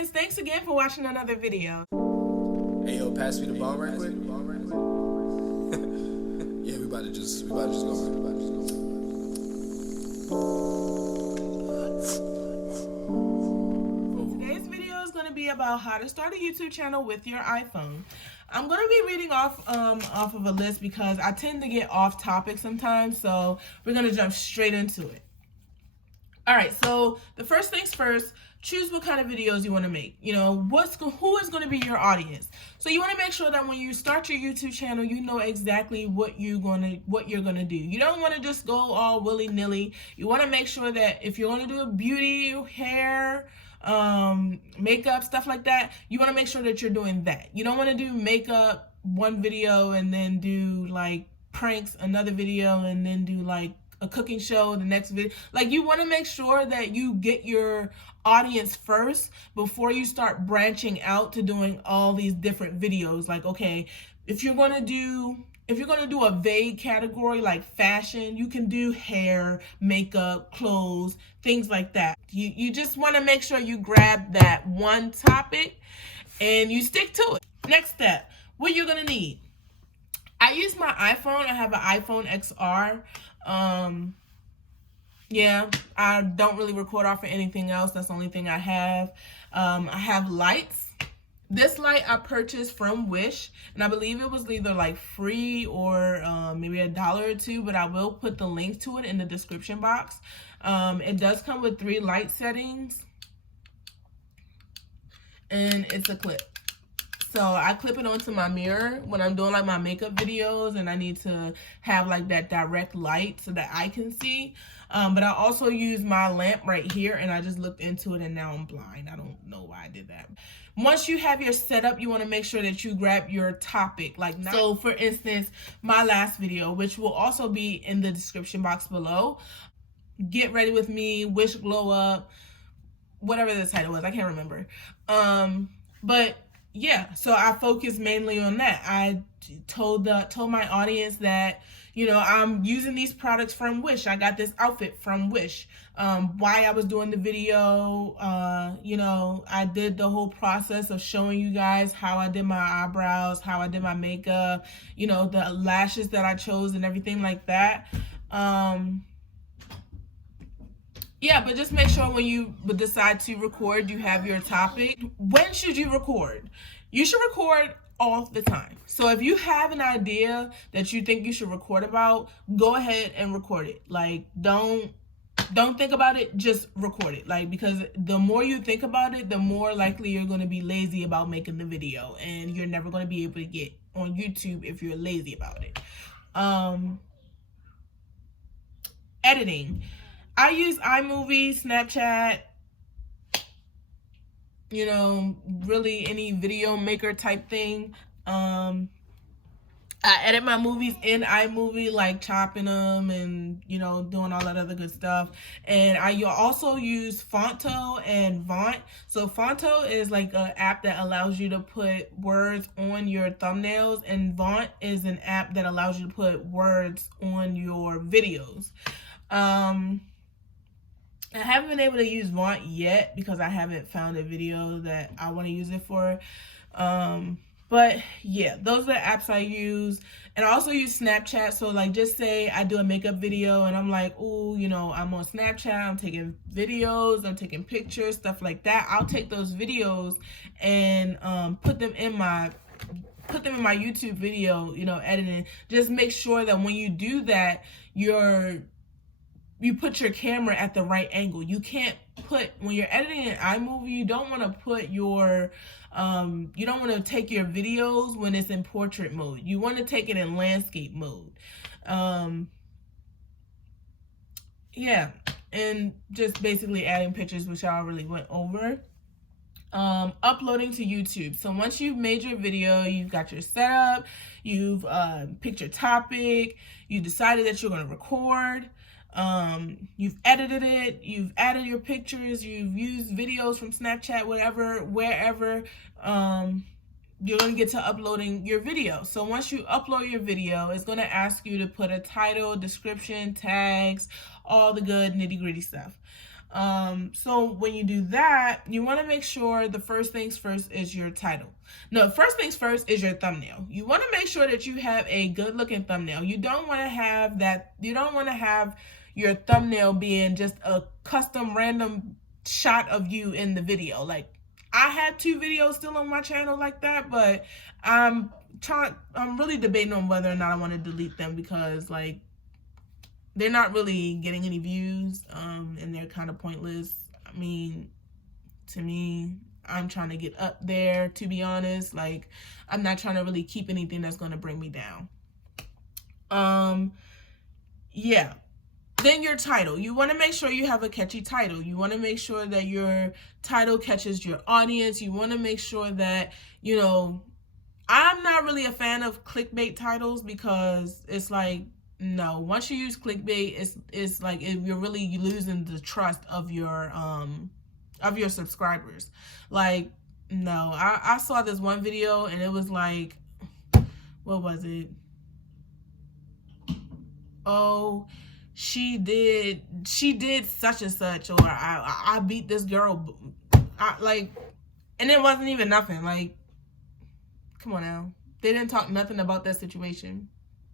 guys, thanks again for watching another video. Hey yo, pass me the ball right quick. Yeah, we about to just go. Today's video is going to be about how to start a YouTube channel with your iPhone. I'm going to be reading off of a list because I tend to get off topic sometimes, so we're going to jump straight into it. All right, so the first things first, choose what kind of videos you want to make. You know, who is going to be your audience. So you want to make sure that when you start your YouTube channel, you know exactly what you're going to do. You don't want to just go all willy-nilly. You want to make sure that if you're going to do a beauty, hair, makeup, stuff like that, you want to make sure that you're doing that. You don't want to do makeup one video and then do like pranks another video and then do like a cooking show the next video. Like, you want to make sure that you get your audience first before you start branching out to doing all these different videos. Like, okay, if you're going to do a vague category like fashion, you can do hair, makeup, clothes, things like that. You just want to make sure you grab that one topic and you stick to it. Next step, what you're going to need. I use my iPhone. I have an iPhone XR. Yeah, I don't really record off of anything else. That's the only thing I have. I have lights. This light I purchased from Wish, and I believe it was either like free or maybe $1 or $2, but I will put the link to it in the description box. It does come with 3 light settings, and it's a clip. So I clip it onto my mirror when I'm doing like my makeup videos and I need to have like that direct light so that I can see. But I also use my lamp right here, and I just looked into it and now I'm blind. I don't know why I did that. Once you have your setup, you want to make sure that you grab your topic. So for instance, my last video, which will also be in the description box below, Get Ready With Me, Wish Glow Up, whatever the title was, I can't remember. But yeah, so I focus mainly on that. I told my audience that, you know, I'm using these products from Wish. I got this outfit from Wish. Why I was doing the video, you know, I did the whole process of showing you guys how I did my eyebrows, how I did my makeup, you know, the lashes that I chose and everything like that. Yeah, but just make sure when you decide to record, you have your topic. When should you record? You should record all the time. So if you have an idea that you think you should record about, go ahead and record it. Like, don't think about it, just record it. Like, because the more you think about it, the more likely you're going to be lazy about making the video, and you're never going to be able to get on YouTube if you're lazy about it. Editing. I use iMovie, Snapchat, you know, really any video maker type thing. I edit my movies in iMovie, like chopping them and, you know, doing all that other good stuff. And I also use Fonto and Vaunt. So Fonto is like an app that allows you to put words on your thumbnails, and Vaunt is an app that allows you to put words on your videos. I haven't been able to use Vaunt yet because I haven't found a video that I want to use it for. But yeah, those are the apps I use. And I also use Snapchat. So like, just say I do a makeup video and I'm like, oh, you know, I'm on Snapchat, I'm taking videos, I'm taking pictures, stuff like that. I'll take those videos and put them in my YouTube video, you know, editing. Just make sure that when you do that, you put your camera at the right angle. You can't when you're editing an iMovie, you don't want to put your, you don't want to take your videos when it's in portrait mode. You want to take it in landscape mode. Yeah, and just basically adding pictures, which I already went over. Uploading to YouTube. So once you've made your video, you've got your setup, you've picked your topic, you decided that you're going to record, you've edited it, you've added your pictures, you've used videos from Snapchat, wherever, you're going to get to uploading your video. So once you upload your video, it's going to ask you to put a title, description, tags, all the good nitty-gritty stuff. So when you do that, you want to make sure the first things first is your title. No, first things first is your thumbnail. You want to make sure that you have a good looking thumbnail. You don't want to have your thumbnail being just a custom random shot of you in the video. Like, I had 2 videos still on my channel like that, but I'm really debating on whether or not I want to delete them, because like, they're not really getting any views, and they're kind of pointless. I mean, to me, I'm trying to get up there, to be honest. Like, I'm not trying to really keep anything that's going to bring me down. Yeah. Then your title. You want to make sure you have a catchy title. You want to make sure that your title catches your audience. You want to make sure that, you know, I'm not really a fan of clickbait titles, because it's like, no, once you use clickbait, it's like you're really losing the trust of your subscribers. Like, no, I saw this one video and it was like, what was it? Oh, she did such and such, or I beat this girl, and it wasn't even nothing. Like, come on now, they didn't talk nothing about that situation.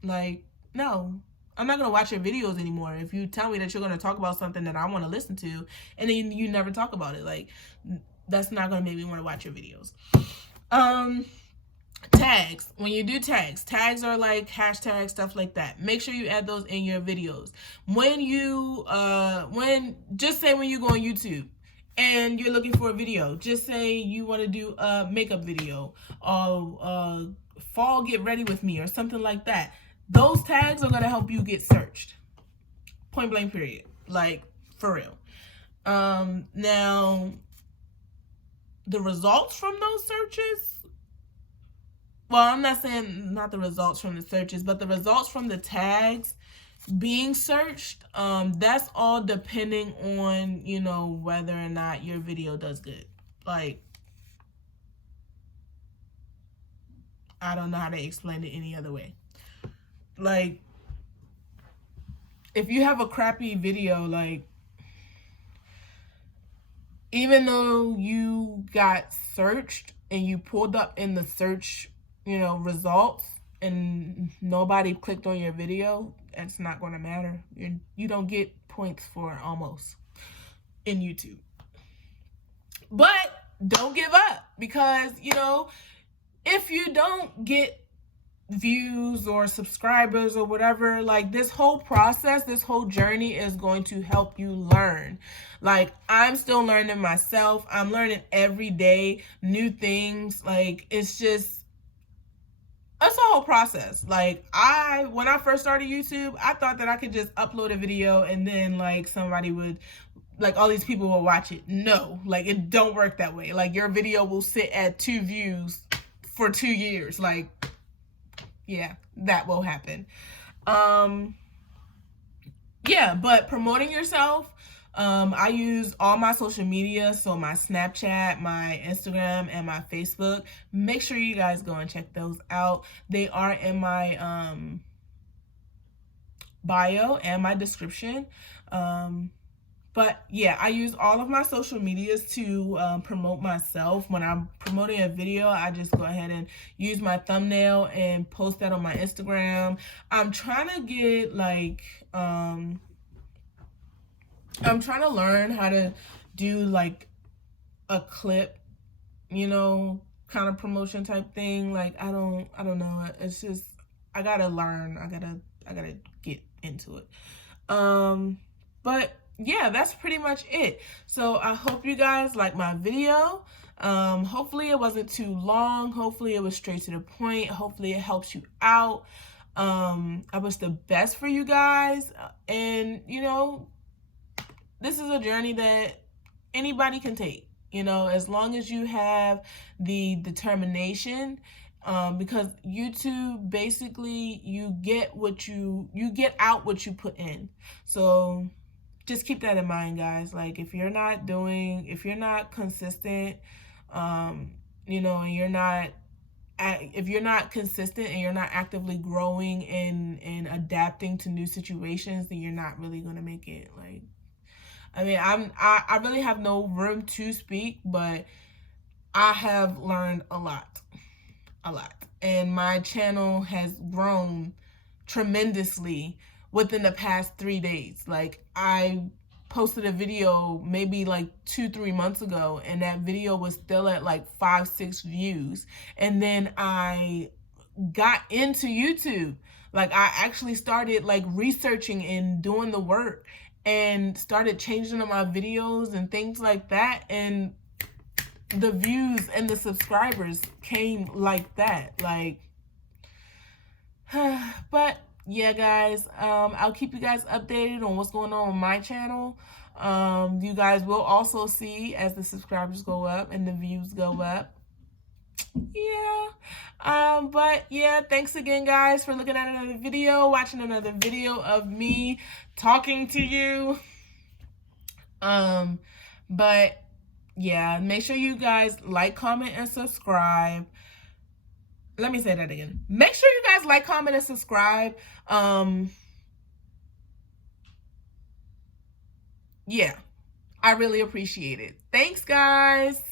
Like, no, I'm not going to watch your videos anymore if you tell me that you're going to talk about something that I want to listen to, and then you never talk about it. Like, that's not going to make me want to watch your videos. Tags. When you do tags are like hashtags, stuff like that. Make sure you add those in your videos. When you just say when you go on YouTube and you're looking for a video, just say you want to do a makeup video, or fall get ready with me, or something like that. Those tags are going to help you get searched. Point blank period. Like, for real. Now, the results from those searches, well, I'm not saying not the results from the searches, but the results from the tags being searched, that's all depending on, you know, whether or not your video does good. Like, I don't know how to explain it any other way. Like, if you have a crappy video, like, even though you got searched and you pulled up in the search, you know, results, and nobody clicked on your video, it's not going to matter. You don't get points for almost in YouTube. But don't give up, because, you know, if you don't get views or subscribers or whatever, like, this whole process, this whole journey is going to help you learn. Like, I'm still learning myself. I'm learning every day new things. Like, it's a whole process. Like, when I first started YouTube, I thought that I could just upload a video and then, like, somebody would, like, all these people will watch it. No, like, it don't work that way. Like, your video will sit at 2 views for 2 years. Like, yeah, that will happen. Yeah, but promoting yourself, I use all my social media, so my Snapchat, my Instagram, and my Facebook. Make sure you guys go and check those out. They are in my bio and my description. But yeah, I use all of my social medias to promote myself. When I'm promoting a video, I just go ahead and use my thumbnail and post that on my Instagram. I'm trying to get, like, I'm trying to learn how to do, like, a clip, you know, kind of promotion type thing. Like, I don't know. It's just, I gotta learn. I gotta get into it. But yeah, that's pretty much it. So I hope you guys like my video. Hopefully it wasn't too long. Hopefully it was straight to the point. Hopefully it helps you out. I wish the best for you guys. And, you know, this is a journey that anybody can take, you know, as long as you have the determination. Because YouTube, basically, you get out what you put in. So just keep that in mind, guys. Like, if you're not consistent, you know, and if you're not consistent and you're not actively growing and adapting to new situations, then you're not really going to make it. Like, I mean, I really have no room to speak, but I have learned a lot. And my channel has grown tremendously within the past 3 days. Like, I posted a video maybe like 2-3 months ago, and that video was still at like 5-6 views. And then I got into YouTube. Like, I actually started like researching and doing the work and started changing my videos and things like that, and the views and the subscribers came like that. Like, but yeah, guys, I'll keep you guys updated on what's going on my channel. You guys will also see as the subscribers go up and the views go up. Yeah. But yeah, thanks again, guys, for looking at another video, watching another video of me talking to you. But yeah, make sure you guys like, comment, and subscribe. Let me say that again. Make sure you guys like, comment, and subscribe. Yeah, I really appreciate it. Thanks, guys.